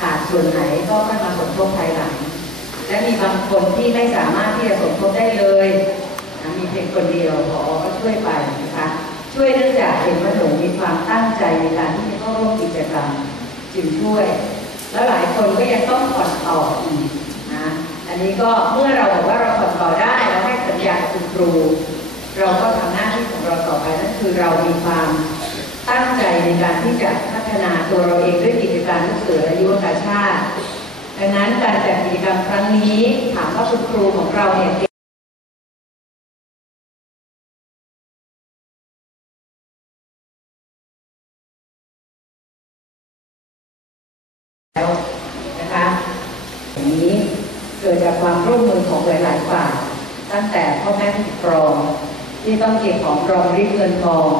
ขาดส่วนไหนก็ค่อยมาสมทบภายหลัง และมีบางคนที่ไม่สามารถที่จะสมทบได้เลยมีเพียงคนเดียวพอก็ช่วยไปนะคะช่วยเนื่องจากเห็นว่าหนูมีความตั้งใจในการที่จะเข้าร่วมกิจกรรมจึงช่วย แล้วหลายคนก็ยังต้องผ่อนต่ออีกนะอันนี้ก็เมื่อเราบอกว่าเราผ่อนต่อได้แล้วให้สัญญาคุณครู เราก็ทำหน้าที่ของเราต่อไปนั่นคือเรามีความ ตั้งใจในการที่จะพัฒนาตัวเราเองด้วยกิจการลูกเสือและยุวกาชาติ ดังนั้นการจัดกิจกรรมครั้งนี้ถามว่าคุณครูของเราเนี่ยแล้วนะคะอย่างนี้เกิดจากความร่วมมือของหลายๆฝ่ายตั้งแต่พ่อแม่ผู้ปกครองที่ต้องเก็บของรอมริบเงินทอง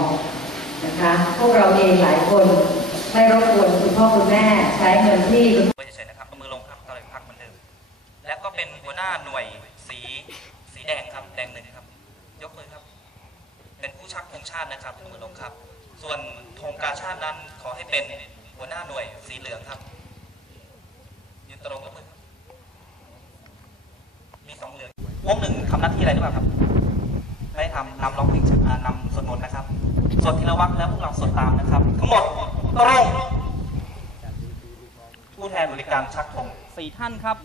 นะคะ พวกเราเองหลายคนไม่รบกวนคุณพ่อคุณแม่ใช้เงินที่มือเฉยๆนะครับมือลงครับต่อยพักเหมือนเดิม แล้วก็เป็นหัวหน้าหน่วยสีสีแดงครับแดงหนึ่งครับ ยกมือครับ เป็นผู้ชักธงชาตินะครับมือลงครับ ส่วนธงกาชาตินั้นขอให้เป็นหัวหน้าหน่วยสีเหลืองครับยืนตรงกับมือมีสองเหลืองวงหนึ่งทำหน้าที่อะไรหรือเปล่าครับ ไม่ทำนำร้องเพลงอ่านำสวดมนต์นะครับ สวดทีละวักแล้วพวกเราสวดตามนะครับ ทั้งหมดตรงผู้แทนบริการชักธงสี่ท่านครับ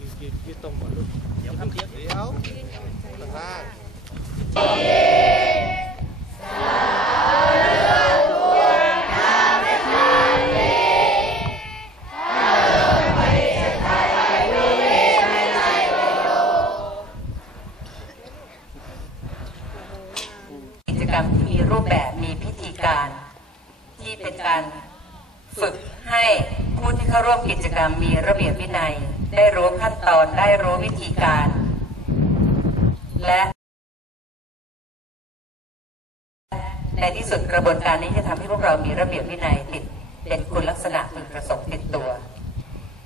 ยืนยืนยืนตรงก่อนลูกเดี๋ยวครับเดี๋ยวเดี๋ยวข้าง กรรมที่มีรูปแบบมีพิธีการ ที่เป็นการฝึกให้ผู้ที่เข้าร่วมกิจกรรมมีระเบียบวินัย ได้รู้ขั้นตอนได้รู้วิธีการ และในที่สุดกระบวนการนี้จะทำให้พวกเรามีระเบียบวินัยติด เป็นคุณลักษณะพึงประสงค์ติดตัว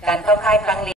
การเข้าค่ายครั้งนี้